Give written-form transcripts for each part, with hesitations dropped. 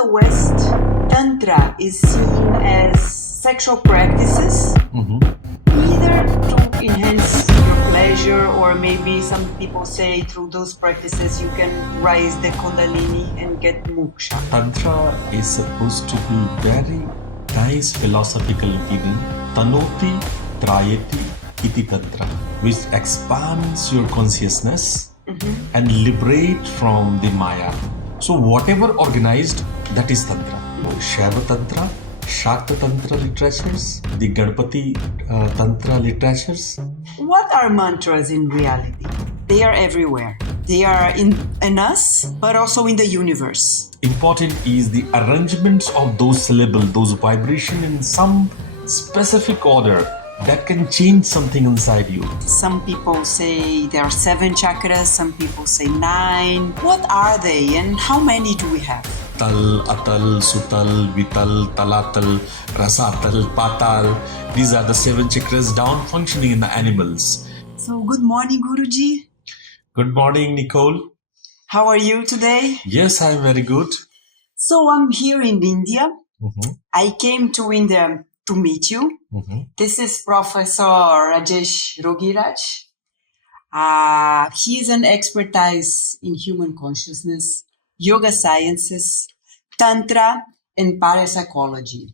the West, Tantra is seen as sexual practices, either to enhance your pleasure, or maybe some people say through those practices you can rise the Kundalini and get moksha. Tantra is supposed to be very nice philosophical meaning. Tanoti trayati iti tantra, which expands your consciousness and liberate from the Maya. So whatever organized, that is Tantra. Shaiva Tantra, Shakta Tantra literatures, the Ganpati Tantra literatures. What are mantras in reality? They are everywhere. They are in us, but also in the universe. Important is the arrangements of those syllables, those vibrations in some specific order that can change something inside you. Some people say there are 7 chakras, some people say 9. What are they and how many do we have? Tal, Atal, Sutal, Vital, Talatal, Rasatal, Patal. These are the 7 chakras down functioning in the animals. So good morning, Guruji. Good morning, Nicole. How are you today? Yes, I'm very good. So I'm here in India. I came to India to meet you. This is Professor Rajesh Raj. He is an expertise in human consciousness, yoga sciences, Tantra, and parapsychology.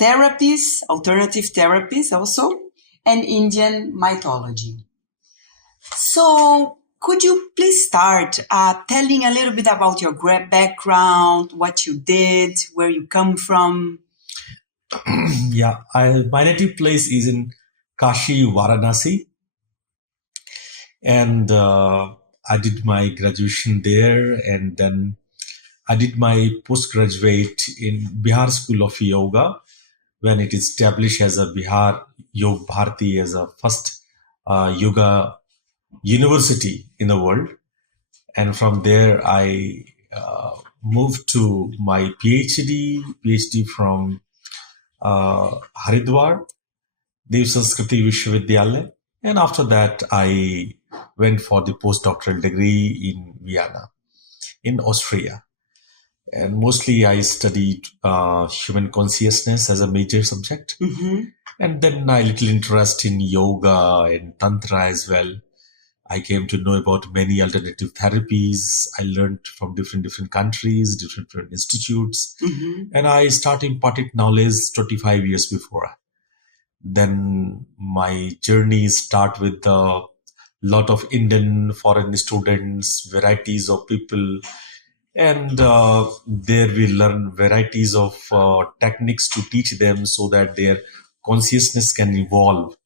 Therapies, alternative therapies also, and Indian mythology. So could you please start telling a little bit about your background, what you did, where you come from? Yeah, my native place is in Kashi, Varanasi. And I did my graduation there, and then I did my postgraduate in Bihar School of Yoga, when it is established as a Bihar Yoga Bharati as a first yoga university in the world. And from there, I moved to my PhD from Haridwar, Dev Sanskriti Vishwavidyalaya. And after that, I went for the postdoctoral degree in Vienna, in Austria. And mostly I studied human consciousness as a major subject. And then I little interest in yoga and Tantra as well. I came to know about many alternative therapies. I learned from different countries, different institutes. And I started imparting knowledge 25 years before. Then my journey start with a lot of Indian foreign students, varieties of people. And there we learn varieties of techniques to teach them so that their consciousness can evolve.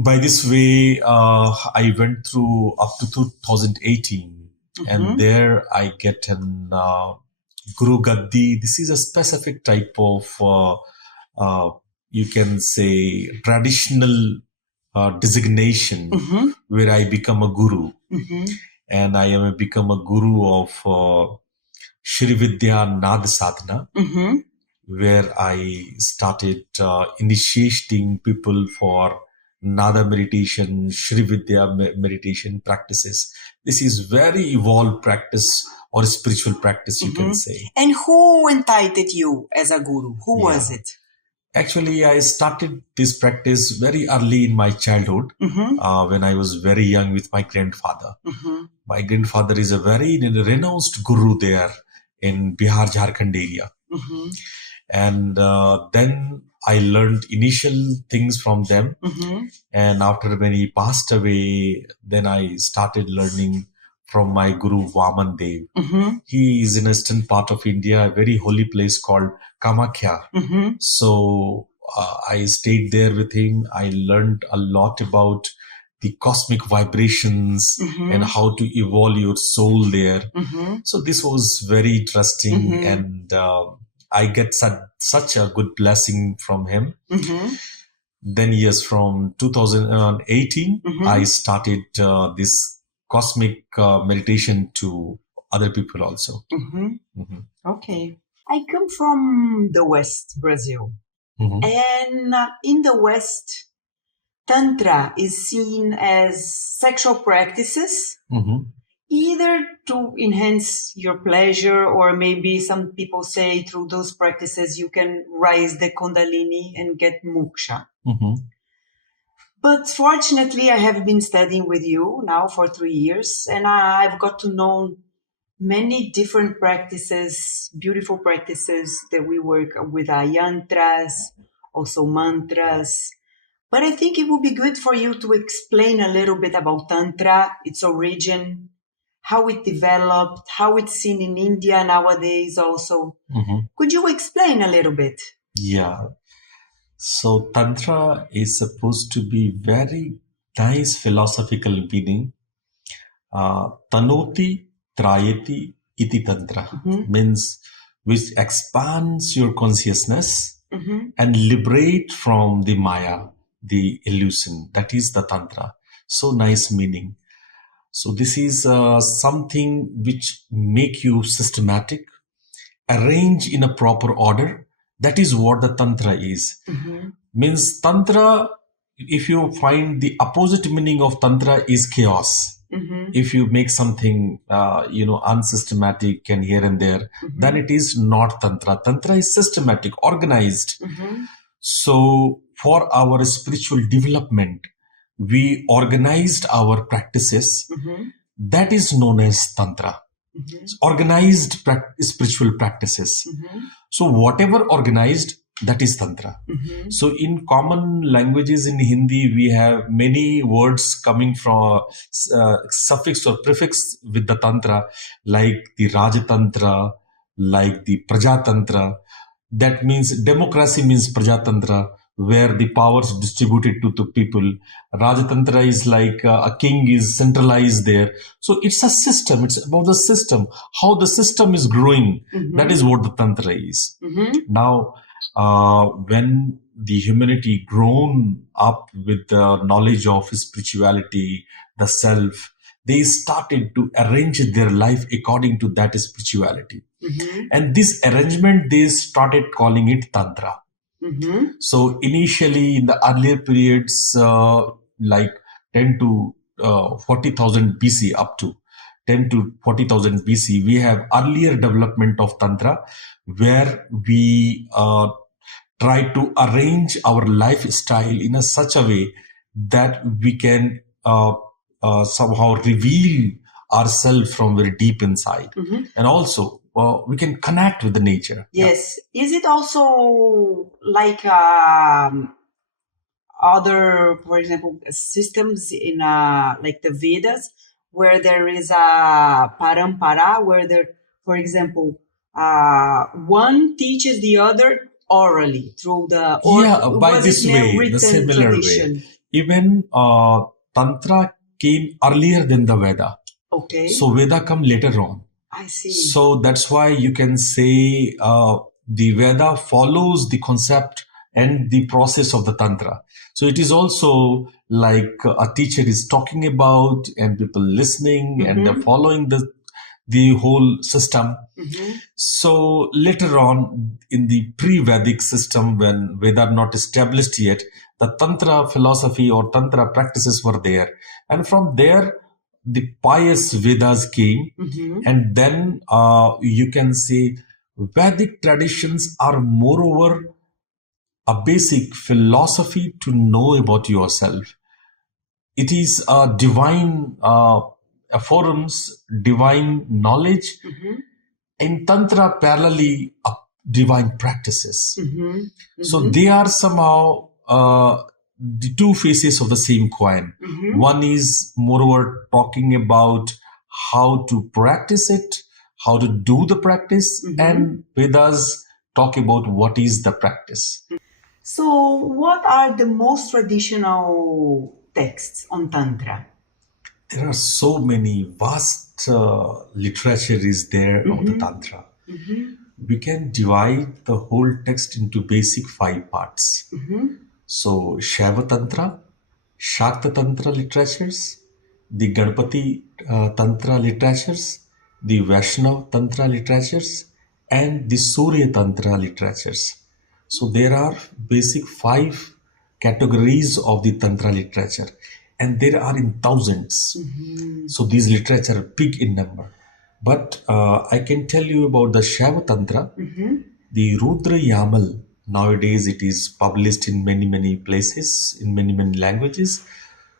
By this way, I went through up to 2018, and there I get an Guru Gaddi. This is a specific type of, you can say, traditional designation where I become a guru. And I am become a guru of Shri Vidya Naada Sadhana, where I started initiating people for Nada meditation, Shri Vidya meditation practices. This is very evolved practice or spiritual practice, you can say. And who entitled you as a guru? Who was it? Actually, I started this practice very early in my childhood, when I was very young with my grandfather. My grandfather is a very renounced guru there in Bihar, Jharkhand area. And then I learned initial things from them. And after when he passed away, then I started learning from my guru Vaman Dev. He is in a eastern part of India, a very holy place called Kamakhya. So I stayed there with him. I learned a lot about the cosmic vibrations and how to evolve your soul there. So this was very interesting, and I get such a good blessing from him. Then yes, from 2018, I started this cosmic meditation to other people also. Okay. I come from the West, Brazil. And in the West, Tantra is seen as sexual practices, either to enhance your pleasure, or maybe some people say through those practices you can rise the Kundalini and get moksha. Mm-hmm. But fortunately, I have been studying with you now for 3 years, and I've got to know many different practices, beautiful practices that we work with yantras, also mantras. But I think it would be good for you to explain a little bit about Tantra, its origin, how it developed, how it's seen in India nowadays also. Mm-hmm. Could you explain a little bit? Yeah. So Tantra is supposed to be very nice philosophical meaning. Tanoti Trayati iti Tantra means which expands your consciousness and liberate from the Maya, the illusion. That is the Tantra. So nice meaning. So this is something which make you systematic, arrange in a proper order. That is what the Tantra is. Means Tantra, if you find the opposite meaning of Tantra is chaos. If you make something, unsystematic and here and there, then it is not Tantra. Tantra is systematic, organized. So for our spiritual development, we organized our practices. That is known as Tantra. Organized spiritual practices. So whatever organized, that is Tantra. So in common languages in Hindi, we have many words coming from suffix or prefix with the Tantra, like the Rajatantra, like the Prajatantra. That means democracy means Prajatantra, where the powers distributed to the people. Rajatantra is like a king is centralized there. So it's a system. It's about the system, how the system is growing. That is what the Tantra is. Now, when the humanity grown up with the knowledge of spirituality, the self, they started to arrange their life according to that spirituality. And this arrangement, they started calling it Tantra. So initially in the earlier periods, like 10 to 40,000 BC up to 10 to 40,000 BC, we have earlier development of Tantra, where we try to arrange our lifestyle in such a way that we can somehow reveal ourselves from very deep inside. And also we can connect with the nature. Yes. Yeah. Is it also like other, for example, systems in like the Vedas, where there is a parampara, where there, for example, one teaches the other orally through the by this way, the similar tradition way. Even Tantra came earlier than the Veda. Okay. So Veda come later on. I see. So that's why you can say the Veda follows the concept and the process of the Tantra. So it is also like a teacher is talking about and people listening and they're following the whole system. So later on in the pre-Vedic system, when Veda are not established yet, the Tantra philosophy or Tantra practices were there. And from there, the pious Vedas came. And then you can say Vedic traditions are moreover a basic philosophy to know about yourself. It is a divine forums, divine knowledge. In Tantra, parallelly, divine practices. So they are somehow the two faces of the same coin. One is moreover talking about how to practice it, how to do the practice, and Vedas talk about what is the practice. So what are the most traditional texts on Tantra? There are so many vast literature is there on the Tantra. We can divide the whole text into basic 5 parts. So Shaiva Tantra, Shakta Tantra literatures, the Ganpati Tantra literatures, the Vaishnav Tantra literatures, and the Surya Tantra literatures. So there are basic 5 categories of the Tantra literature. and there are in thousands. So these literature are big in number. But I can tell you about the Shaiva Tantra, the Rudra Yamal. Nowadays it is published in many places, in many languages.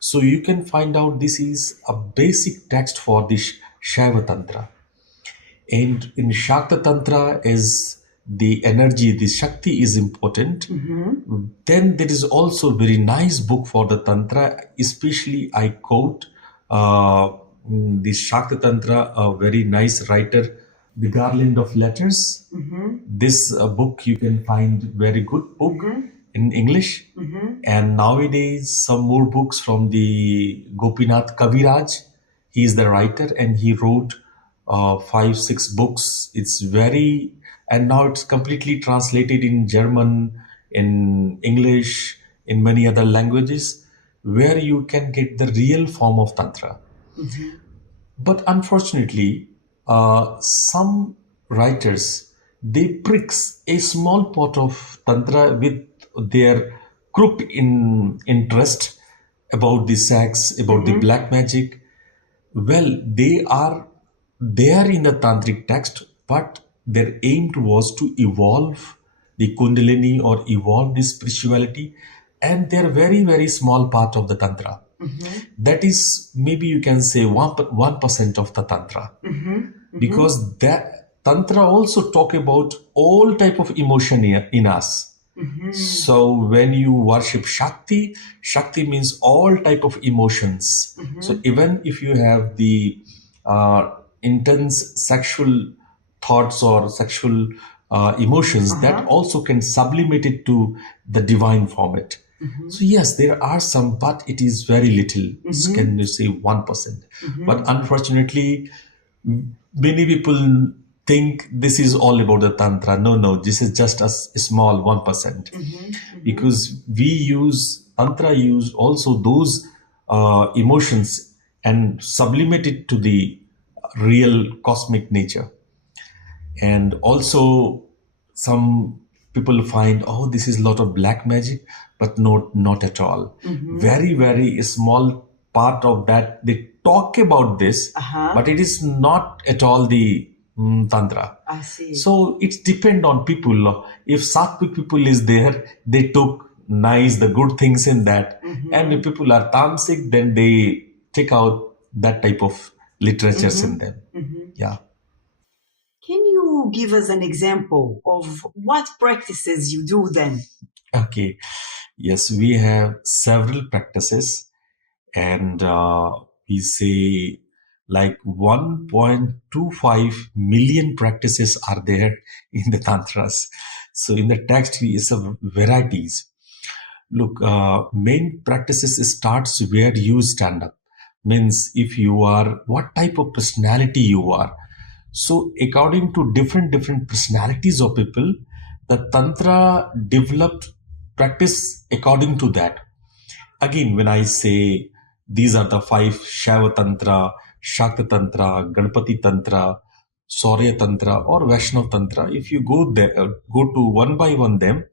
So you can find out this is a basic text for the Shaiva Tantra. And in Shakta Tantra, as the energy, the Shakti is important, then there is also a very nice book for the Tantra, especially I quote the Shakta Tantra, a very nice writer, The Garland of Letters. This book you can find very good book in English. And nowadays some more books from the Gopinath Kaviraj. He is the writer and he wrote 5-6 books. It's very, and now it's completely translated in German, in English, in many other languages, where you can get the real form of Tantra. But unfortunately, some writers, they pricks a small part of Tantra with their crooked interest about the sex, about the black magic. Well, they are there in the tantric text, but their aim was to evolve the Kundalini or evolve the spirituality, and they're very small part of the Tantra. That is, maybe you can say 1% of the Tantra, because that Tantra also talk about all type of emotion in us. So when you worship Shakti, Shakti means all type of emotions. So even if you have the intense sexual thoughts or sexual emotions, that also can sublimate it to the divine format. So yes, there are some, but it is very little. Can you say 1%? But unfortunately, many people think this is all about the Tantra. No, this is just a small 1%. Because we use, Tantra use also those emotions and sublimate it to the real cosmic nature. And also some people find, oh, this is a lot of black magic, but not at all. Very small part of that, they talk about this, but it is not at all the Tantra. I see. So it depends on people. If Sattvic people is there, they took the good things in that. And if people are Tamasic, then they take out that type of literatures in them. Yeah. Can you give us an example of what practices you do then? Okay. Yes, we have several practices, and we say like 1.25 million practices are there in the Tantras. So in the text, we have varieties. Look, main practices starts where you stand up. Means if you are, what type of personality you are. So according to different personalities of people, the Tantra developed practice according to that. Again, when I say these are the 5 Shaiva Tantra, Shakta Tantra, Ganpati Tantra, Saurya Tantra or Vaishnav Tantra, if you go there, go to one by one them,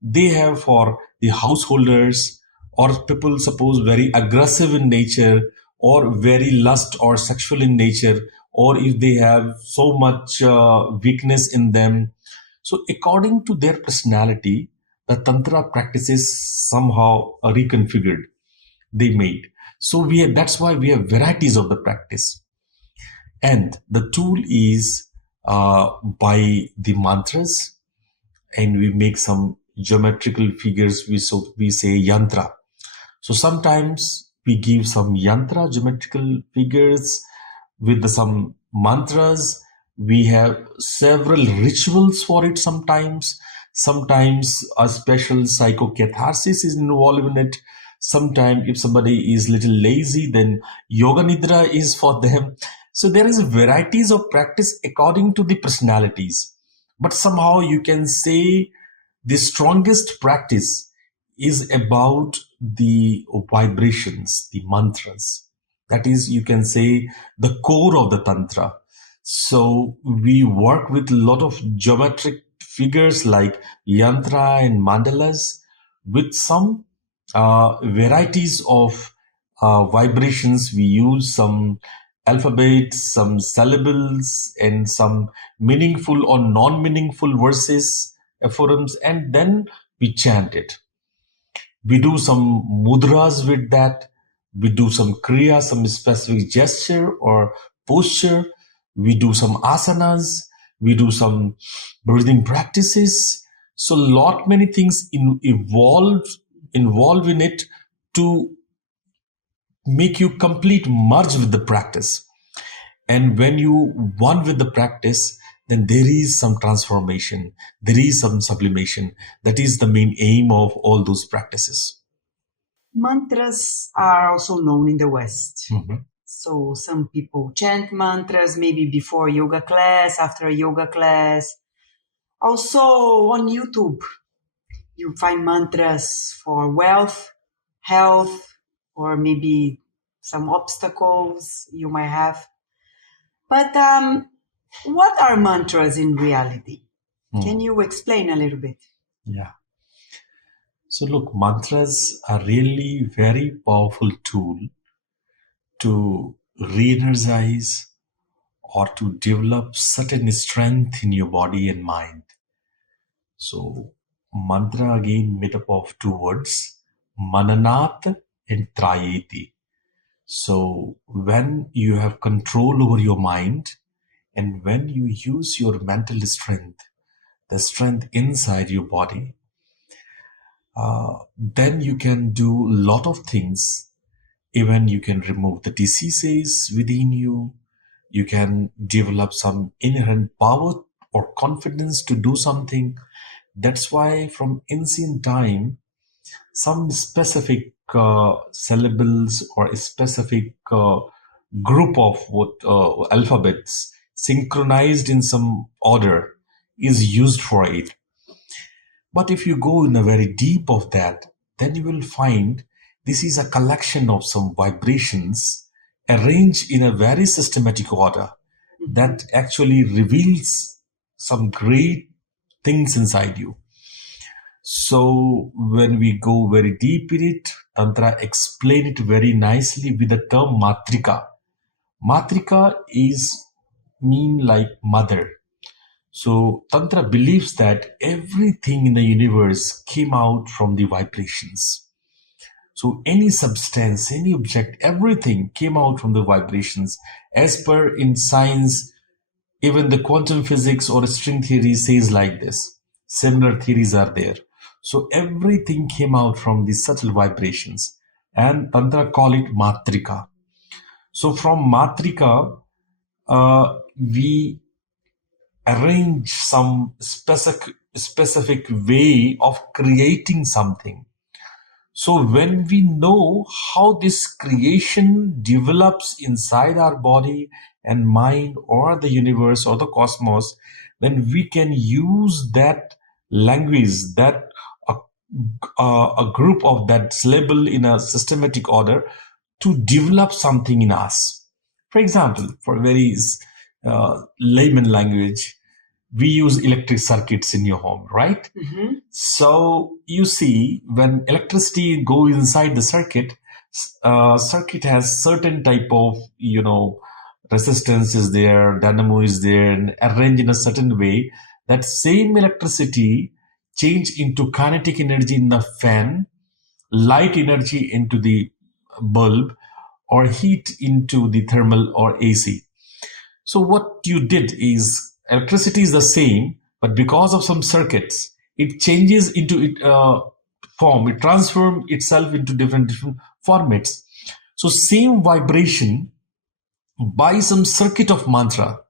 they have for the householders or people suppose very aggressive in nature or very lust or sexual in nature, or if they have so much weakness in them. So according to their personality, the Tantra practices somehow reconfigured, they made. So that's why we have varieties of the practice. And the tool is by the mantras, and we make some geometrical figures, we say Yantra. So sometimes we give some Yantra, geometrical figures with some mantras. We have several rituals for it sometimes. Sometimes a special psychocatharsis is involved in it. Sometimes if somebody is little lazy, then yoga nidra is for them. So there is varieties of practice according to the personalities. But somehow you can say the strongest practice is about the vibrations, the mantras. That is, you can say, the core of the Tantra. So we work with a lot of geometric figures like Yantra and mandalas with some varieties of vibrations. We use some alphabets, some syllables, and some meaningful or non-meaningful verses, aphorisms, and then we chant it. We do some mudras with that. We do some kriya, some specific gesture or posture. We do some asanas. We do some breathing practices. So lot many things involve in it to make you complete merge with the practice. And when you one with the practice, then there is some transformation, there is some sublimation. That is the main aim of all those practices. Mantras are also known in the West. So some people chant mantras maybe before a yoga class, after a yoga class. Also on YouTube, you find mantras for wealth, health, or maybe some obstacles you might have. But what are mantras in reality? Can you explain a little bit? Yeah. So look, mantras are really very powerful tool to re-energize or to develop certain strength in your body and mind. So mantra again made up of two words, mananat and trayeti. So when you have control over your mind and when you use your mental strength, the strength inside your body, then you can do a lot of things. Even you can remove the diseases within you. You can develop some inherent power or confidence to do something. That's why from ancient time, some specific syllables or a specific group of alphabets synchronized in some order is used for it. But if you go in a very deep of that, then you will find this is a collection of some vibrations arranged in a very systematic order that actually reveals some great things inside you. So when we go very deep in it, Tantra explain it very nicely with the term matrika. Matrika is mean like mother. So Tantra believes that everything in the universe came out from the vibrations. So any substance, any object, everything came out from the vibrations. As per in science, even the quantum physics or string theory says like this. Similar theories are there. So everything came out from these subtle vibrations. And Tantra call it matrika. So from matrika, we arrange some specific way of creating something. So when we know how this creation develops inside our body and mind or the universe or the cosmos, then we can use that language, that a group of that syllable in a systematic order to develop something in us. For example, for very layman language, we use electric circuits in your home, right? So you see, when electricity goes inside the circuit, circuit has certain type of, resistance is there, dynamo is there, and arranged in a certain way. That same electricity change into kinetic energy in the fan, light energy into the bulb, or heat into the thermal or AC. So what you did is electricity is the same, but because of some circuits, it changes into it form. It transforms itself into different formats. So same vibration by some circuit of mantra.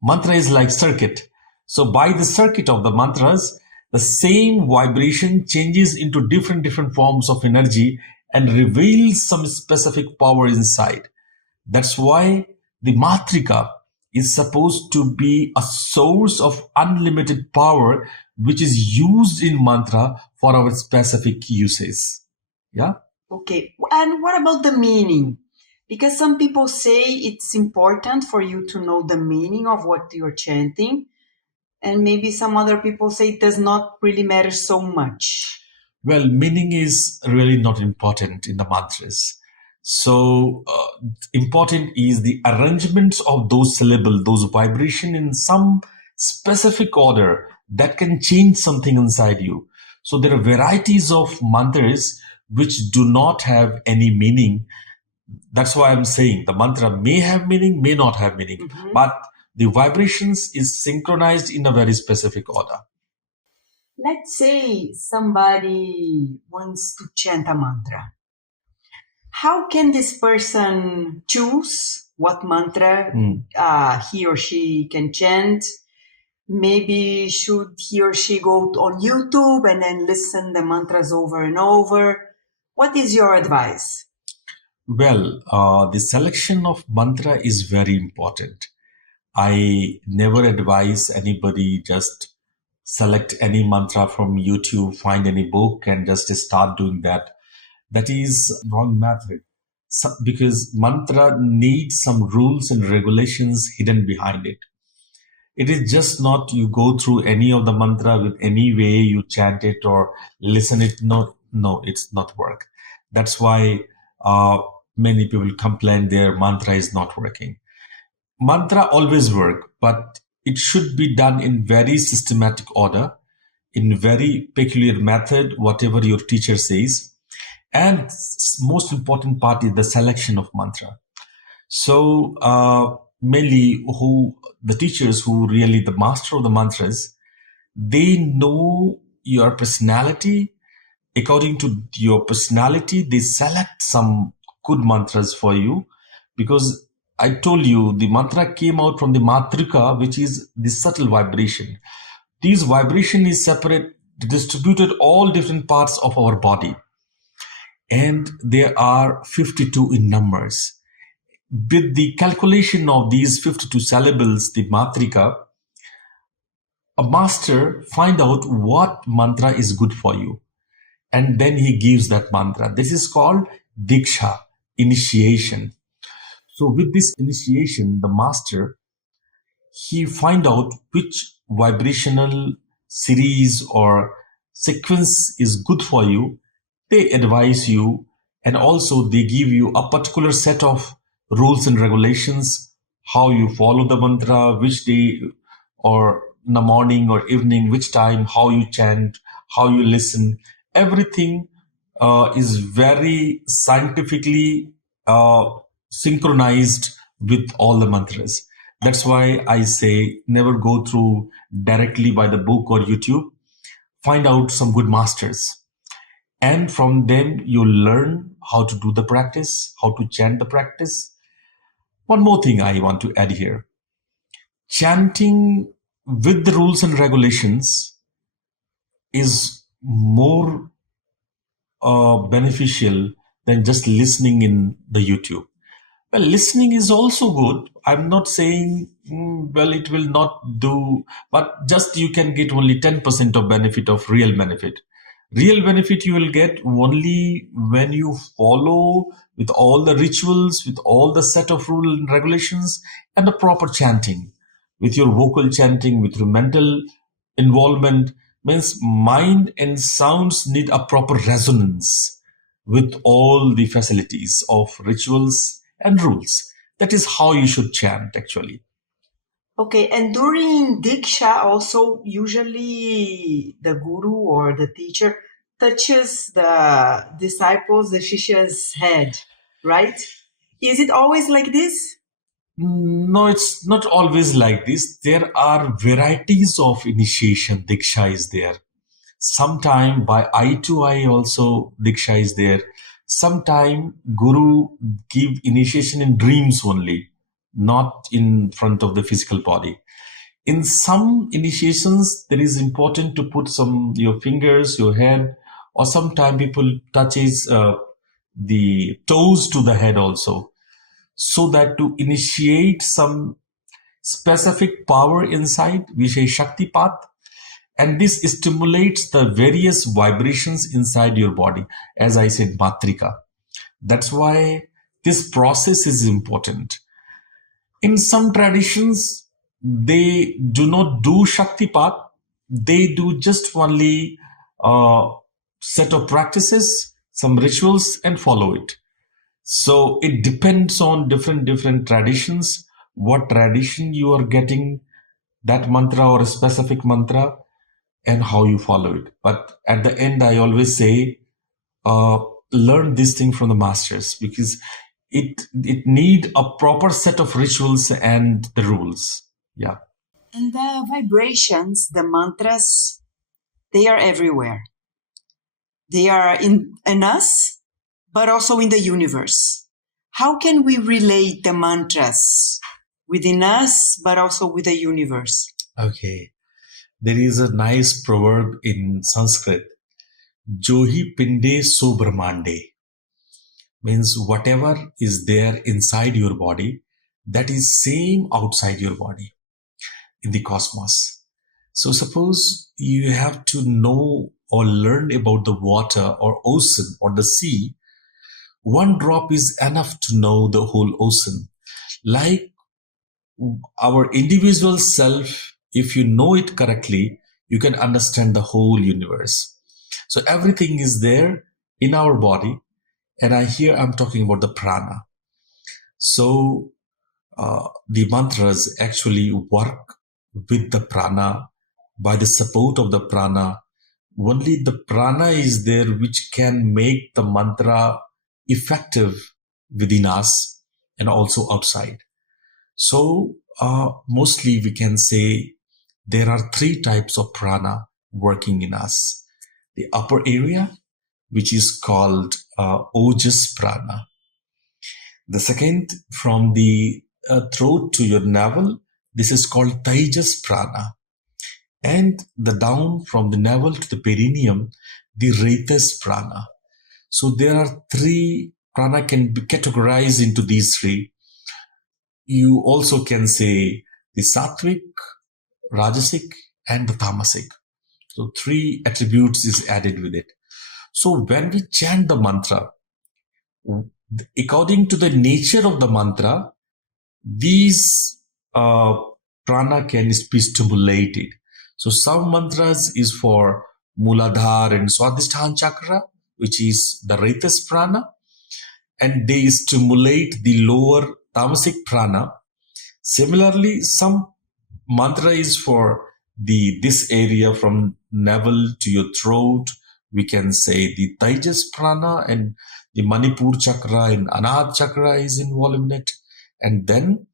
Mantra is like circuit. So by the circuit of the mantras, the same vibration changes into different forms of energy and reveals some specific power inside. That's why the matrika is supposed to be a source of unlimited power, which is used in mantra for our specific uses. Yeah. Okay. And what about the meaning? Because some people say it's important for you to know the meaning of what you're chanting. And maybe some other people say it does not really matter so much. Well, meaning is really not important in the mantras. So important is the arrangements of those syllables, those vibration in some specific order that can change something inside you. So there are varieties of mantras which do not have any meaning. That's why I'm saying the mantra may have meaning, may not have meaning, but the vibrations is synchronized in a very specific order. Let's say somebody wants to chant a mantra. How can this person choose what mantra he or she can chant? Maybe should he or she go on YouTube and then listen the mantras over and over? What is your advice? Well, the selection of mantra is very important. I never advise anybody just select any mantra from YouTube, find any book and just start doing that. That is wrong method. Because mantra needs some rules and regulations hidden behind it. It is just not you go through any of the mantra with any way you chant it or listen it. No, it's not work. That's why many people complain their mantra is not working. Mantra always work, but it should be done in very systematic order, in very peculiar method, whatever your teacher says. And most important part is the selection of mantra. So mainly the teachers who really the master of the mantras, they know your personality. According to your personality, they select some good mantras for you, because I told you the mantra came out from the matrika, which is the subtle vibration. These vibration is separate, distributed all different parts of our body. And there are 52 in numbers. With the calculation of these 52 syllables, the matrika, a master find out what mantra is good for you. And then he gives that mantra. This is called diksha, initiation. So with this initiation, the master, he find out which vibrational series or sequence is good for you. They advise you, and also they give you a particular set of rules and regulations, how you follow the mantra, which day or in the morning or evening, which time, how you chant, how you listen. Everything is very scientifically synchronized with all the mantras. That's why I say never go through directly by the book or YouTube. Find out some good masters. And from them, you learn how to do the practice, how to chant the practice. One more thing I want to add here. Chanting with the rules and regulations is more beneficial than just listening in the YouTube. Well, listening is also good. I'm not saying, well, it will not do, but just you can get only 10% of benefit of real benefit. Real benefit you will get only when you follow with all the rituals, with all the set of rules and regulations, and the proper chanting. With your vocal chanting, with your mental involvement, means mind and sounds need a proper resonance with all the facilities of rituals and rules. That is how you should chant, actually. Okay, and during Diksha also, usually the guru or the teacher touches the disciples, the Shishya's head, right? Is it always like this? No, it's not always like this. There are varieties of initiation. Diksha is there. Sometime by eye to eye also Diksha is there. Sometime Guru give initiation in dreams only, not in front of the physical body. In some initiations, there is important to put some your fingers, your head, or sometime people touches the toes to the head also, so that to initiate some specific power inside, we say Shaktipat, and this stimulates the various vibrations inside your body, as I said, Matrika. That's why this process is important. In some traditions, they do not do Shaktipat. They do just only set of practices, some rituals, and follow it. So it depends on different traditions, what tradition you are getting that mantra or a specific mantra, and how you follow it. But at the end, I always say, uh, learn this thing from the masters, because it need a proper set of rituals and the rules. Yeah. And the vibrations, the mantras, they are everywhere. They are in us, but also in the universe. How can we relate the mantras within us, but also with the universe? Okay. There is a nice proverb in Sanskrit, Johi Pinde So Brahmande, means whatever is there inside your body, that is same outside your body in the cosmos. So suppose you have to know or learn about the water or ocean or the sea, one drop is enough to know the whole ocean. Like our individual self, if you know it correctly, you can understand the whole universe. So everything is there in our body. And I'm talking about the prana. So the mantras actually work with the prana. By the support of the prana, only the prana is there which can make the mantra effective within us and also outside. So mostly we can say there are three types of prana working in us. The upper area, which is called ojas prana. The second, from the throat to your navel, this is called tejas prana. And the down from the navel to the perineum, the ratas prana. So there are three prana can be categorized into these three. You also can say the sattvic, rajasic, and the tamasic. So three attributes is added with it. So when we chant the mantra, according to the nature of the mantra, these prana can be stimulated. So some mantras is for Muladhara and Swadhisthana chakra, which is the Ratas prana, and they stimulate the lower tamasic prana. Similarly, some mantra is for this area from navel to your throat. We can say the Tejas prana, and the Manipur chakra and Anahata chakra is involved in it. And then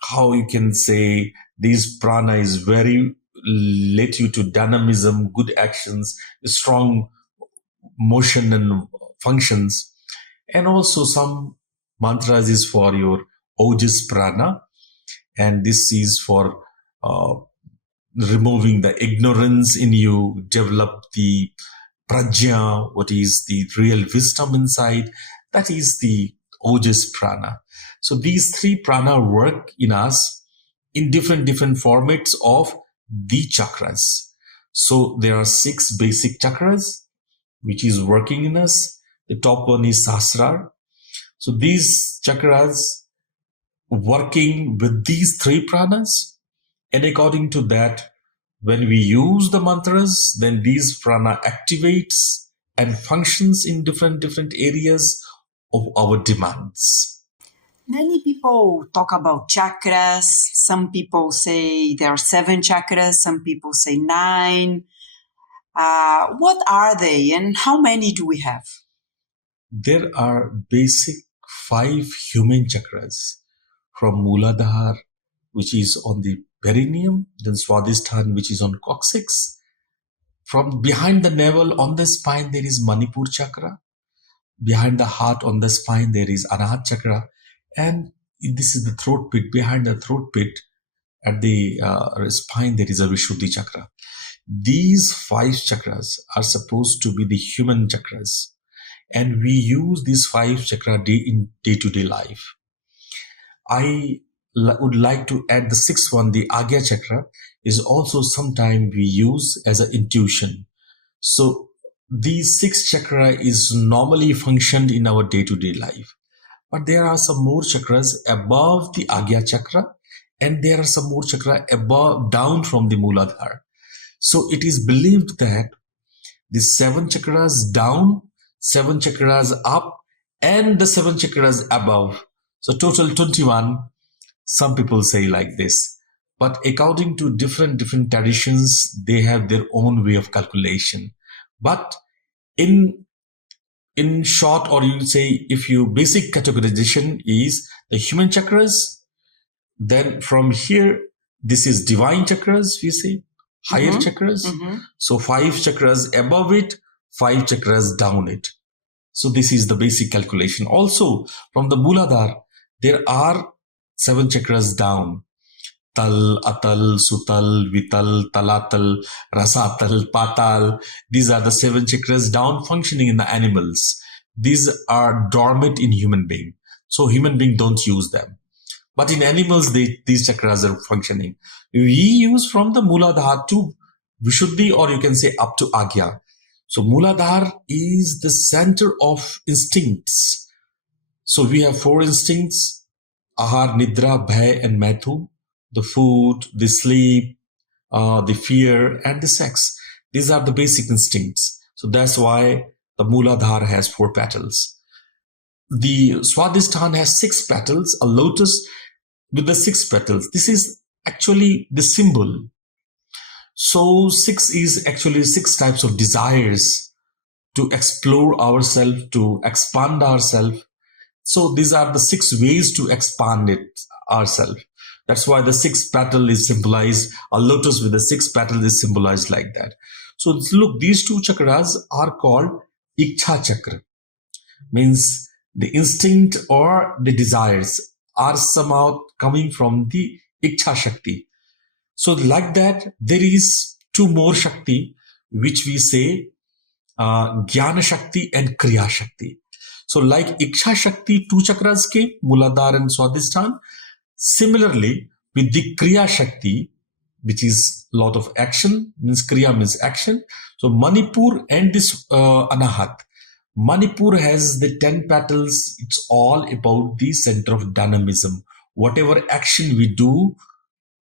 how you can say this prana is very let you to dynamism, good actions, strong motion and functions. And also some mantras is for your ojas prana, and this is for removing the ignorance in you, develop the prajna, what is the real wisdom inside. That is the ojas prana. So these three prana work in us in different formats of the chakras. So there are 6 basic chakras which is working in us. The top one is Sahasrara. So these chakras working with these 3 pranas, and according to that, when we use the mantras, then these prana activates and functions in different areas of our demands. Many people talk about chakras. Some people say there are 7 chakras. Some people say 9. What are they and how many do we have? There are basic 5 human chakras, from Muladhara, which is on the perineum, then Swadhisthana, which is on coccyx. From behind the navel on the spine, there is Manipur chakra. Behind the heart on the spine, there is Anahata chakra. And this is the throat pit. Behind the throat pit, at the spine, there is a Vishuddhi chakra. These 5 chakras are supposed to be the human chakras. And we use these 5 chakra in day-to-day life. I would like to add the 6th one, the Agya chakra, is also sometimes we use as an intuition. So these 6 chakra is normally functioned in our day-to-day life. But there are some more chakras above the Agya chakra, and there are some more chakra above, down from the Muladhara. So it is believed that the 7 chakras down, 7 chakras up, and the 7 chakras above. So total 21. Some people say like this. But according to different traditions, they have their own way of calculation. But in short, or you say, if you basic categorization is the human chakras, then from here, this is divine chakras, we say, higher chakras. So 5 chakras above it, 5 chakras down it. So this is the basic calculation. Also, from the Mooladhara, there are 7 chakras down. Tal, Atal, Sutal, Vital, Talatal, Rasatal, Patal. These are the 7 chakras down functioning in the animals. These are dormant in human being. So human being don't use them. But in animals, these chakras are functioning. We use from the Mooladhara to Vishuddhi, or you can say up to Agya. So Mooladhara is the center of instincts. So we have 4 instincts: Ahar, Nidra, Bhay, and Maithun. The food, the sleep, the fear, and the sex. These are the basic instincts. So that's why the Mooladhara has 4 petals. The Swadhisthana has 6 petals, a lotus with the 6 petals. This is actually the symbol. So 6 is actually 6 types of desires to explore ourselves, to expand ourselves. So these are the 6 ways to expand it ourselves. That's why the 6 petal is symbolized, a lotus with the 6 petal is symbolized like that. So look, these 2 chakras are called Iksha chakra. Means the instinct or the desires are somehow coming from the Iksha Shakti. So like that, there is 2 more Shakti, which we say Jnana Shakti and Kriya Shakti. So like Iksha Shakti, 2 chakras came, Mooladhara and Swadhisthana. Similarly, with the Kriya Shakti, which is a lot of action, means Kriya means action. So Manipur and this Anahat. Manipur has the 10 petals. It's all about the center of dynamism. Whatever action we do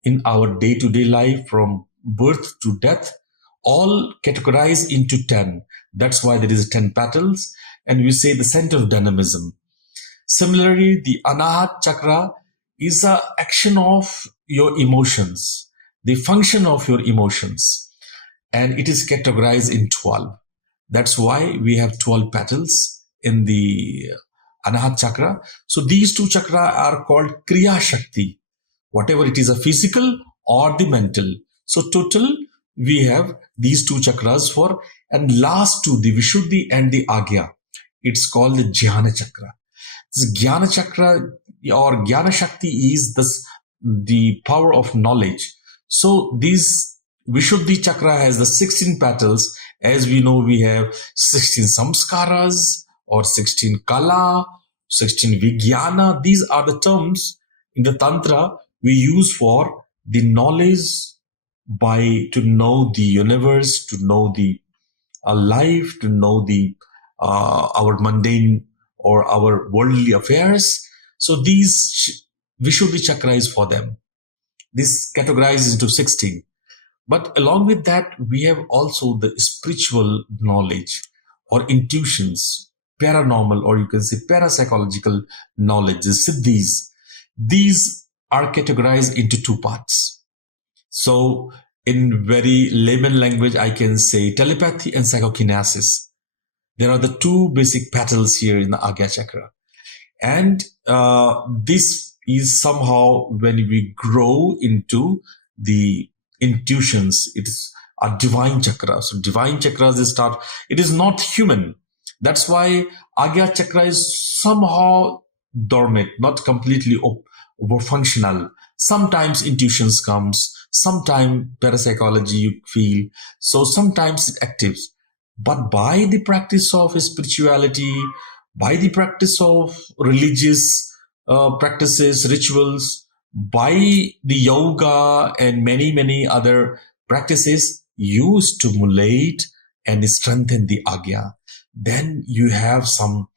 in our day-to-day life, from birth to death, all categorized into 10. That's why there is 10 petals. And we say the center of dynamism. Similarly, the Anahat chakra is an action of your emotions, the function of your emotions. And it is categorized in 12. That's why we have 12 petals in the Anahat chakra. So these 2 chakra are called Kriya Shakti, whatever it is, a physical or the mental. So total, we have these 2 chakras for, and last 2, the Vishuddhi and the Agya. It's called the Jnana chakra. This Jnana chakra or Jnana Shakti is the power of knowledge. So this Vishuddhi chakra has the 16 petals. As we know, we have 16 samskaras or 16 kala, 16 vijnana. These are the terms in the Tantra we use for the knowledge, to know the universe, to know the life, to know the our mundane or our worldly affairs. So these Vishuddhi chakra is for them. This categorizes into 16. But along with that, we have also the spiritual knowledge or intuitions, paranormal, or you can say parapsychological knowledge, the siddhis. These are categorized into 2 parts. So in very layman language, I can say telepathy and psychokinesis. There are the 2 basic petals here in the Agya chakra. And this is somehow when we grow into the intuitions, it is a divine chakra. So divine chakras it is not human. That's why Agya chakra is somehow dormant, not completely over functional. Sometimes intuitions comes, sometimes parapsychology you feel, so sometimes it actives. But by the practice of spirituality, by the practice of religious practices, rituals, by the yoga and many other practices, you stimulate and strengthen the Agya. Then you have some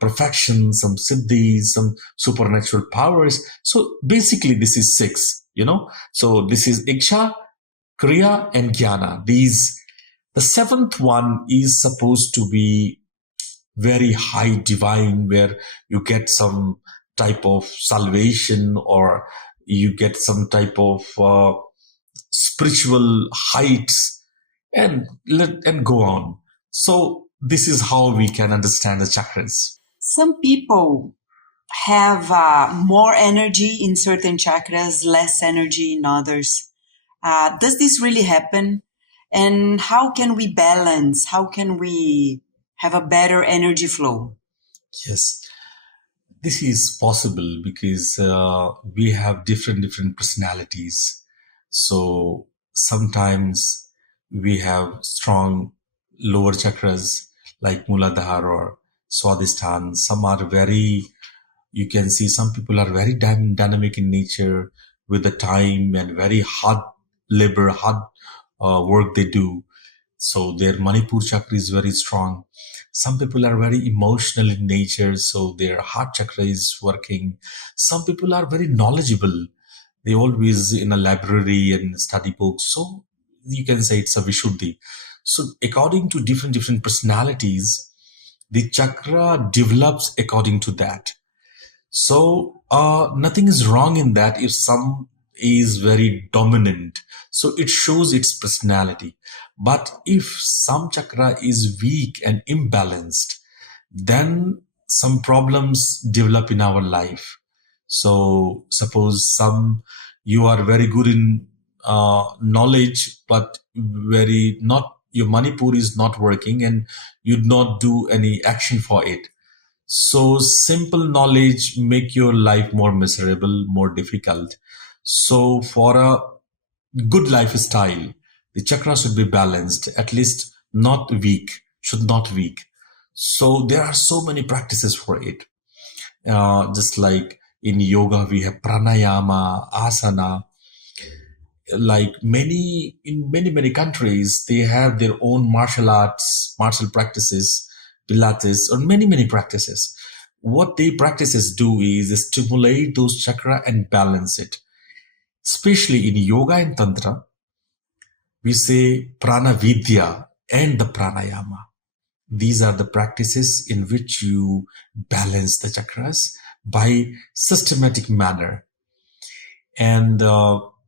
perfection, some siddhis, some supernatural powers. So basically this is 6, So this is Iksha, Kriya and Jnana. The 7th one is supposed to be very high divine, where you get some type of salvation, or you get some type of spiritual heights, and go on. So this is how we can understand the chakras. Some people have more energy in certain chakras, less energy in others. Does this really happen? And how can we balance? How can we have a better energy flow? Yes, this is possible because we have different personalities. So sometimes we have strong lower chakras like Muladhara or Swadhisthana. Some are very, you can see some people are very dynamic in nature with the time, and very hard labor, hard work they do. So their Manipur chakra is very strong. Some people are very emotional in nature, so their heart chakra is working. Some people are very knowledgeable. They always in a library and study books. So you can say it's a Vishuddhi. So according to different personalities, the chakra develops according to that. So nothing is wrong in that if some is very dominant. So it shows its personality. But if some chakra is weak and imbalanced, then some problems develop in our life. So suppose you are very good in knowledge, but very not, your Manipur is not working and you do not do any action for it. So simple knowledge make your life more miserable, more difficult. So for a good lifestyle, the chakra should be balanced, at least not weak, should not weak. So there are so many practices for it. Just like in yoga, we have pranayama, asana. Like in many countries, they have their own martial arts, martial practices, Pilates, or many practices. What they practices do is stimulate those chakra and balance it. Especially in yoga and tantra, we say prana vidya and the pranayama. These are the practices in which you balance the chakras by systematic manner. And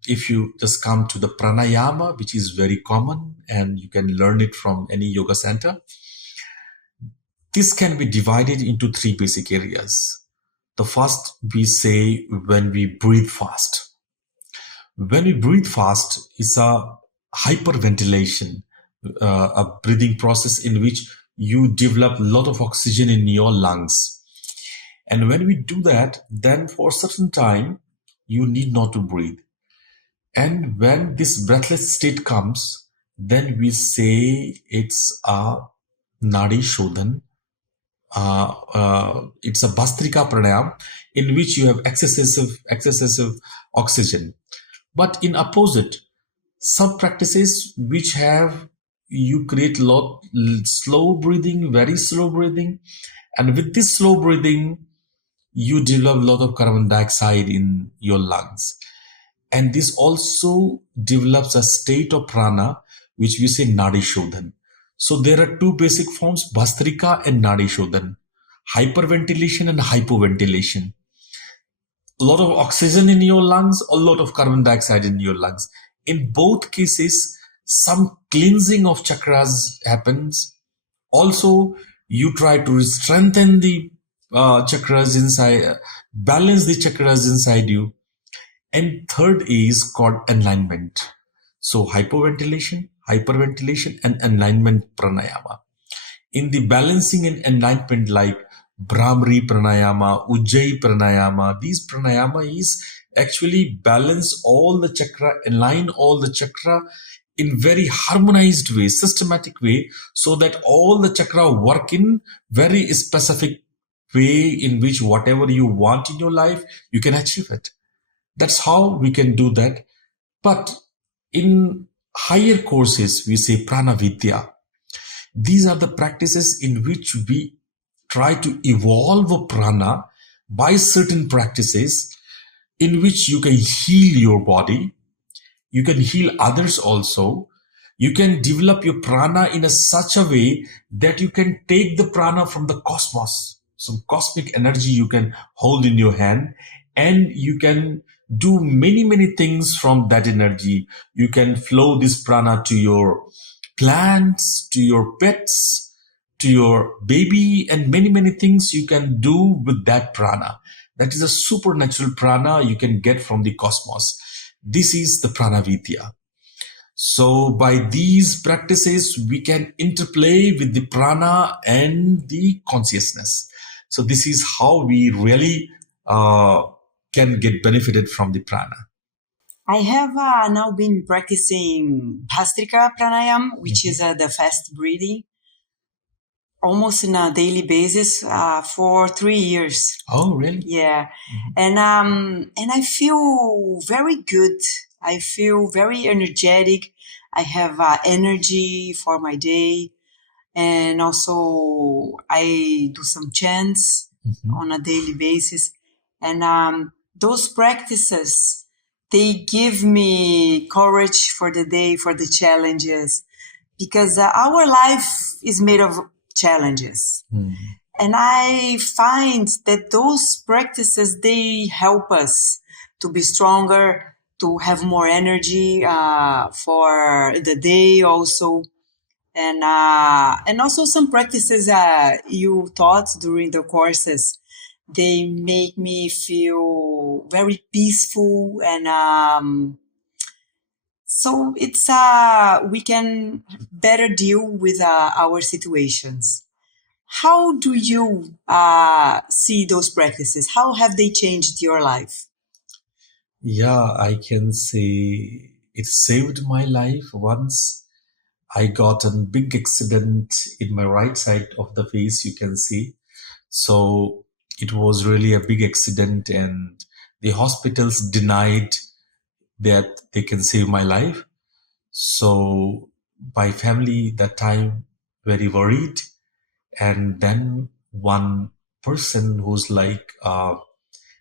if you just come to the pranayama, which is very common and you can learn it from any yoga center, this can be divided into three basic areas. The first, we say when we breathe fast. When we breathe fast, it's a hyperventilation, a breathing process in which you develop a lot of oxygen in your lungs. And when we do that, then for a certain time, you need not to breathe. And when this breathless state comes, then we say it's a Nadi Shodhan. It's a Bhastrika Pranayam in which you have excessive oxygen. But in opposite, some practices which have, you create slow breathing, very slow breathing. And with this slow breathing, you develop a lot of carbon dioxide in your lungs. And this also develops a state of prana, which we say Nadi Shodhan. So there are two basic forms, Bhastrika and Nadi Shodhan. Hyperventilation and hypoventilation. A lot of oxygen in your lungs, a lot of carbon dioxide in your lungs. In both cases, some cleansing of chakras happens. Also, you try to strengthen the chakras inside, balance the chakras inside you. And third is called alignment. So hypoventilation, hyperventilation, and alignment pranayama. In the balancing and alignment, like Brahmari pranayama, Ujjayi pranayama, these pranayama is actually balance all the chakra, align all the chakra in very harmonized way, systematic way, so that all the chakra work in very specific way in which whatever you want in your life, you can achieve it. That's how we can do that. But in higher courses, we say prana vidya. These are the practices in which we try to evolve prana by certain practices in which you can heal your body, you can heal others also, You can develop your prana in such a way that you can take the prana from the cosmos, some cosmic energy you can hold in your hand, and you can do many, many things from that energy. You can flow this prana to your plants, to your pets, to your baby, and many, many things you can do with that prana. That is a supernatural prana you can get from the cosmos. This is the prana vidya. So by these practices, we can interplay with the prana and the consciousness. So this is how we really can get benefited from the prana. I have now been practicing Bhastrika Pranayam, which is the fast breathing, almost on a daily basis for 3 years. Oh, really? Yeah. And I feel very good. I feel very energetic. I have energy for my day. And also I do some chants on a daily basis. And those practices, they give me courage for the day, for the challenges, because our life is made of challenges. And I find that those practices, they help us to be stronger, to have more energy for the day also. And also some practices you taught during the courses, they make me feel very peaceful. And so it's we can better deal with our situations. How do you see those practices? How have they changed your life? Yeah, I can say it saved my life. Once I got a big accident in my right side of the face, you can see. So it was really a big accident, and the hospitals denied that they can save my life. So my family that time very worried. And then one person who's like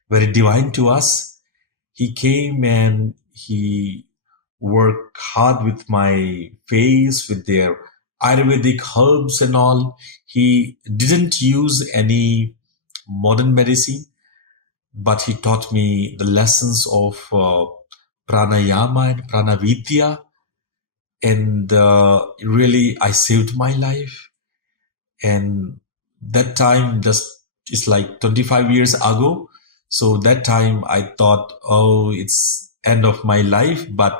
very divine to us, he came and he worked hard with my face, with their Ayurvedic herbs and all. He didn't use any modern medicine, but he taught me the lessons of pranayama and pranavidya. And really, I saved my life. And that time just is like 25 years ago. So that time I thought, oh, it's end of my life, but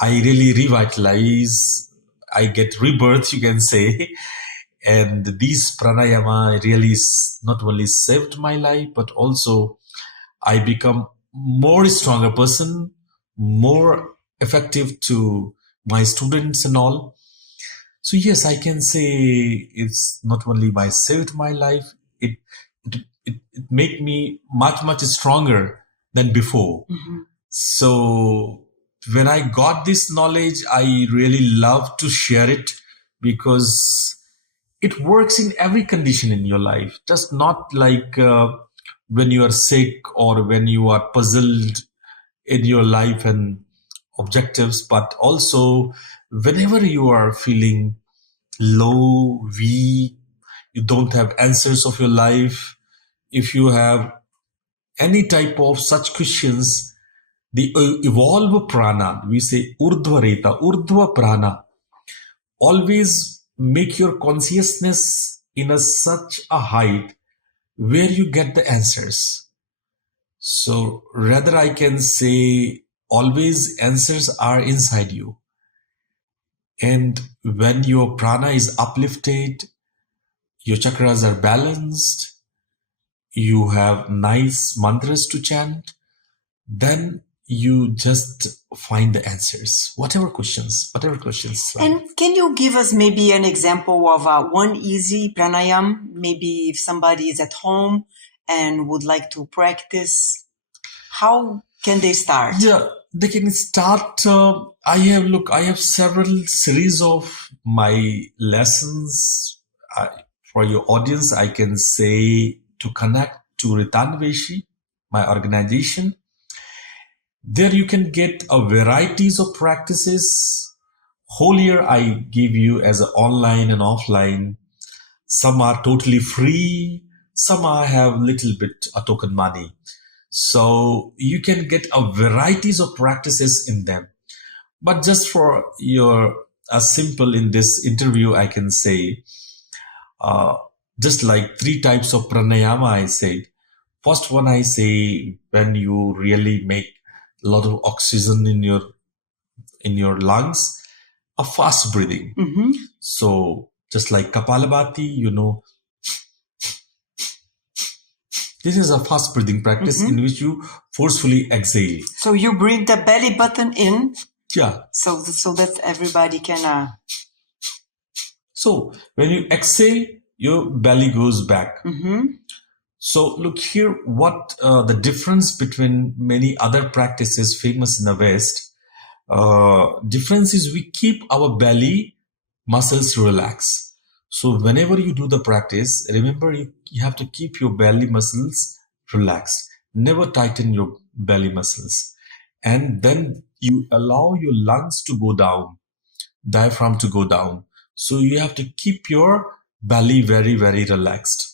I really revitalize. I get rebirth, you can say. And these pranayama really not only saved my life, but also I become more stronger person, more effective to my students and all. So yes, I can say it's not only by saved my life, it made me much stronger than before. So when I got this knowledge, I really love to share it, because it works in every condition in your life, just not like when you are sick or when you are puzzled in your life and objectives, but also whenever you are feeling low, weak, you don't have answers of your life. If you have any type of such questions, the evolve prana, we say urdhva urdhva prana, always make your consciousness in such a height where you get the answers. So rather I can say always answers are inside you. And when your prana is uplifted, your chakras are balanced, you have nice mantras to chant, then you just find the answers, whatever questions. And can you give us maybe an example of one easy pranayam? Maybe if somebody is at home and would like to practice, how can they start? Yeah, they can start. I have several series of my lessons. For your audience, I can say to connect to Ritanveshi, my organization. There you can get a varieties of practices Whole year I give you as a online and offline. Some are totally free. Some are have little bit a token money. So you can get a varieties of practices in them. But just for your simple in this interview, I can say, just like 3 types of pranayama, I said. First one, I say, when you really make a lot of oxygen in your lungs, a fast breathing. Mm-hmm. So just like Kapalabhati, this is a fast breathing practice in which you forcefully exhale. So you bring the belly button in. Yeah. So that everybody can. So when you exhale, your belly goes back. Mm-hmm. So look here, what the difference between many other practices famous in the West. Difference is we keep our belly muscles relaxed. So whenever you do the practice, remember you have to keep your belly muscles relaxed. Never tighten your belly muscles. And then you allow your lungs to go down, diaphragm to go down. So you have to keep your belly very, very relaxed.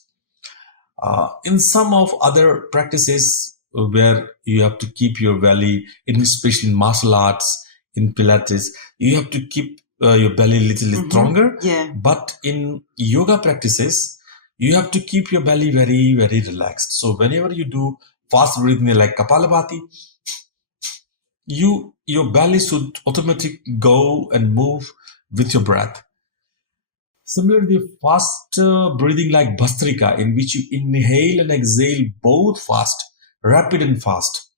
In some of other practices where you have to keep your belly, especially in martial arts, in Pilates, you have to keep your belly a little stronger. Yeah. But in yoga practices, you have to keep your belly very, very relaxed. So whenever you do fast breathing like Kapalabhati, your belly should automatically go and move with your breath. Similarly, fast breathing like Bhastrika, in which you inhale and exhale both fast, rapid and fast.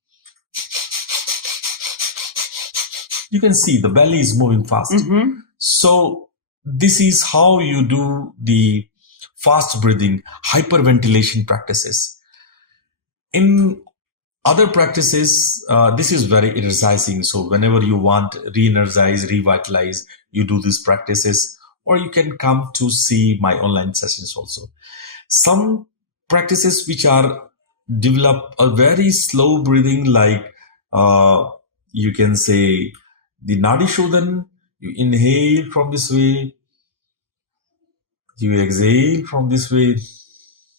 You can see the belly is moving fast. Mm-hmm. So this is how you do the fast breathing, hyperventilation practices. In other practices, this is very energizing. So whenever you want re-energize, revitalize, you do these practices, or you can come to see my online sessions also. Some practices which are develop a very slow breathing, like you can say the Nadi Shodhan, you inhale from this way, you exhale from this way.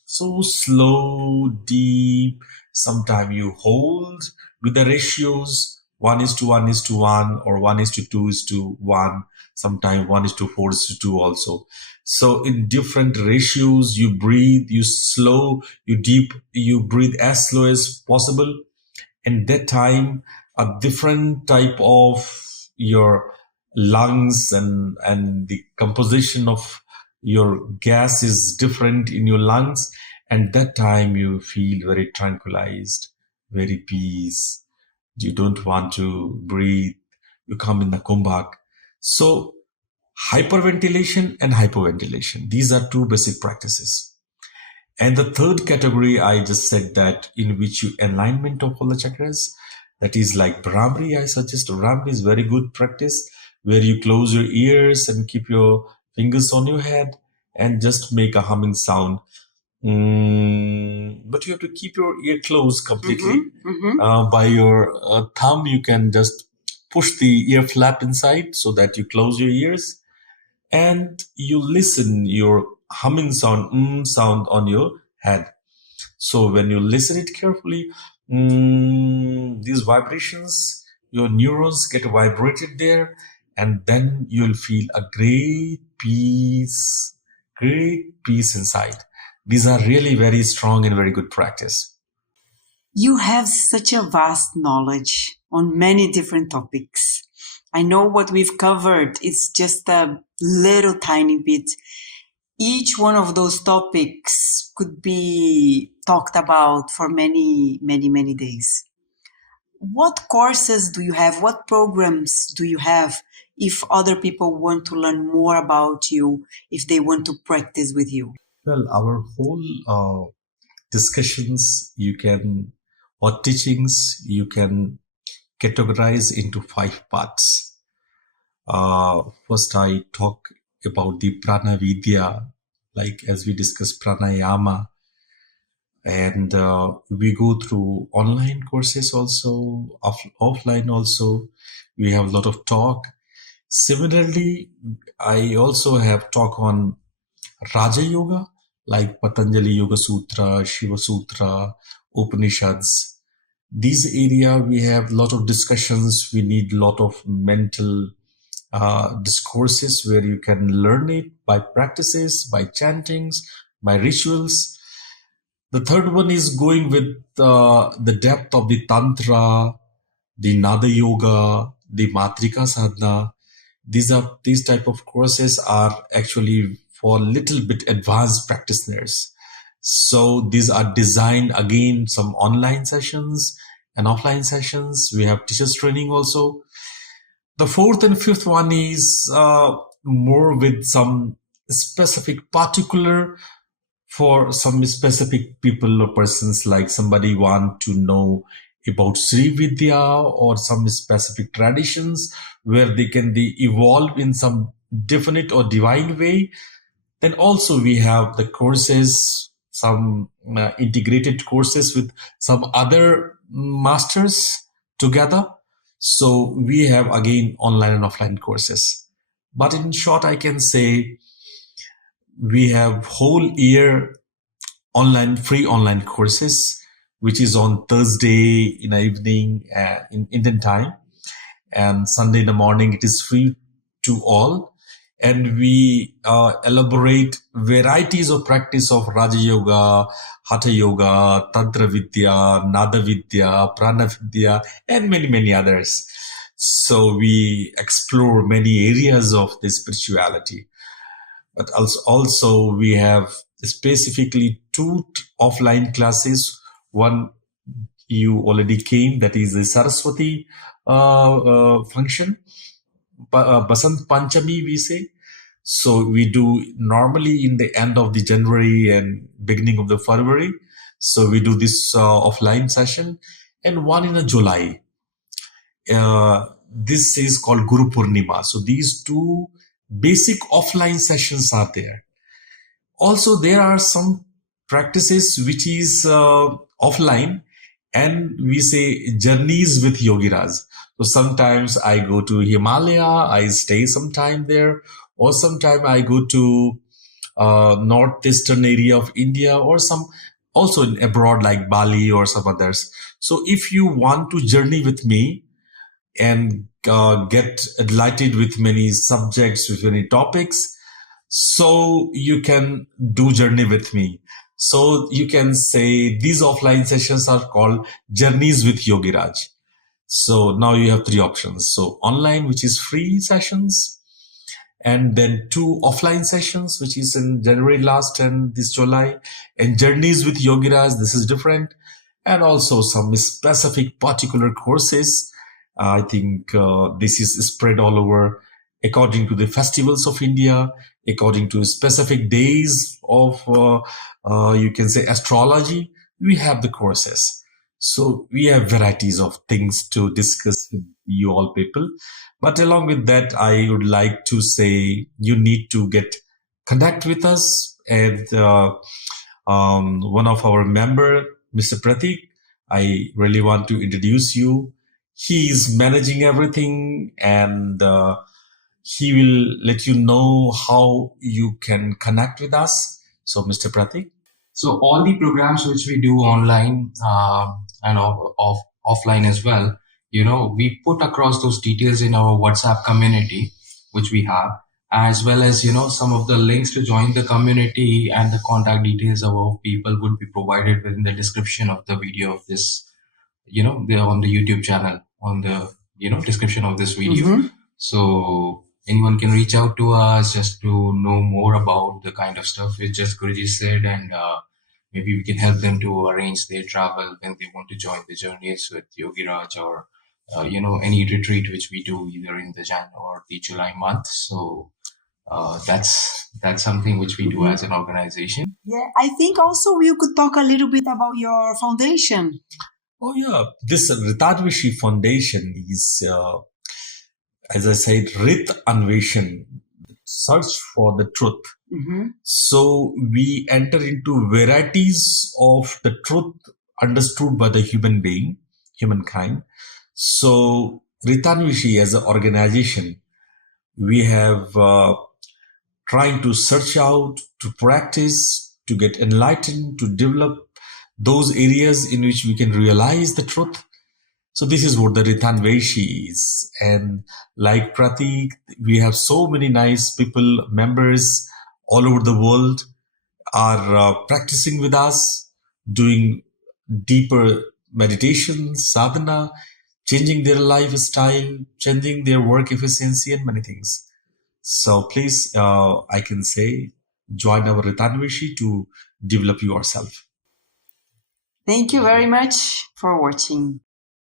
So slow, deep. Sometimes you hold with the ratios 1:1:1 or 1:2:1. Sometimes 1:4:2 also. So in different ratios, you breathe, you slow, you deep, you breathe as slow as possible. And that time, a different type of your lungs and the composition of your gas is different in your lungs, and that time you feel very tranquilized, very peace. You don't want to breathe, you come in the kumbhak. So hyperventilation and hypoventilation, these are 2 basic practices. And the third category, I just said that in which you alignment of all the chakras, that is like Brahmari. I suggest Brahmari is very good practice where you close your ears and keep your fingers on your head and just make a humming sound. But you have to keep your ear closed completely. By your thumb, you can just push the ear flap inside so that you close your ears and you listen your humming sound, sound on your head. So when you listen it carefully, these vibrations, your neurons get vibrated there, and then you'll feel a great peace inside. These are really very strong and very good practice. You have such a vast knowledge on many different topics. I know what we've covered is just a little tiny bit. Each one of those topics could be talked about for many, many, many days. What courses do you have? What programs do you have if other people want to learn more about you, if they want to practice with you? Well, our whole discussions or teachings, you can categorize into 5 parts. First, I talk about the Prana Vidya, like as we discussed pranayama, and we go through online courses also, offline also. We have a lot of talk. Similarly, I also have talk on Raja Yoga, like Patanjali Yoga Sutra, Shiva Sutra, Upanishads. These area we have a lot of discussions. We need a lot of mental discourses where you can learn it by practices, by chantings, by rituals. The third one is going with the depth of the Tantra, the Naada Yoga, the Matrika Sadhana. These type of courses are actually for little bit advanced practitioners. So these are designed again some online sessions and offline sessions. We have teachers training also. The fourth and fifth one is more with some specific particular for some specific people or persons, like somebody want to know about Sri Vidya or some specific traditions where they can evolve in some definite or divine way. Then also we have the courses, some integrated courses with some other masters together. So we have again online and offline courses. But in short, I can say we have whole year free online courses, which is on Thursday in the evening in Indian time, and Sunday in the morning. It is free to all. And we elaborate varieties of practice of Raja Yoga, Hatha Yoga, Tantra Vidya, Nada Vidya, Prana Vidya, and many, many others. So we explore many areas of the spirituality. But also we have specifically two offline classes. One you already came, that is the Saraswati function. Basant Panchami, we say. So we do normally in the end of the January and beginning of the February. So we do this offline session, and one in July. This is called Guru Purnima. So these two basic offline sessions are there. Also, there are some practices which is offline, and we say journeys with Yogiraj. So sometimes I go to Himalaya, I stay some time there, or sometime I go to northeastern area of India, or some also in abroad like Bali or some others. So if you want to journey with me and get delighted with many subjects, with many topics, so you can do journey with me. So you can say these offline sessions are called journeys with Yogiraj. So now you have three options. So online, which is free sessions, and then two offline sessions, which is in January last and this July, and journeys with Yogiraj. This is different. And also some specific particular courses. I think this is spread all over according to the festivals of India, according to specific days of, you can say, astrology. We have the courses. So we have varieties of things to discuss with you all people. But along with that, I would like to say you need to connect with us. And one of our member, Mr. Pratik, I really want to introduce you. He is managing everything, and he will let you know how you can connect with us. So, Mr. Pratik. So all the programs which we do online and offline as well, we put across those details in our WhatsApp community, which we have, as well as, some of the links to join the community and the contact details of our people would be provided within the description of the video of this, on the YouTube channel, on the, description of this video. Mm-hmm. So anyone can reach out to us just to know more about the kind of stuff which just Guruji said, and maybe we can help them to arrange their travel when they want to join the journeys with Yogiraj, or any retreat which we do either in the Jan or the July month. So that's something which we do as an organization. Yeah, I think also you could talk a little bit about your foundation. Oh yeah, this Ritanveshi Foundation is, as I said, Ritanveshi, search for the truth. Mm-hmm. So we enter into varieties of the truth understood by the humankind. So Ritanveshi as an organization, We have trying to search out, to practice, to get enlightened, to develop those areas in which we can realize the truth. So this is what the Ritanveshi is. And like Pratik, we have so many nice people, members all over the world are practicing with us, doing deeper meditation, sadhana, changing their lifestyle, changing their work efficiency and many things. So please, I can say, join our Ritanveshi to develop yourself. Thank you very much for watching.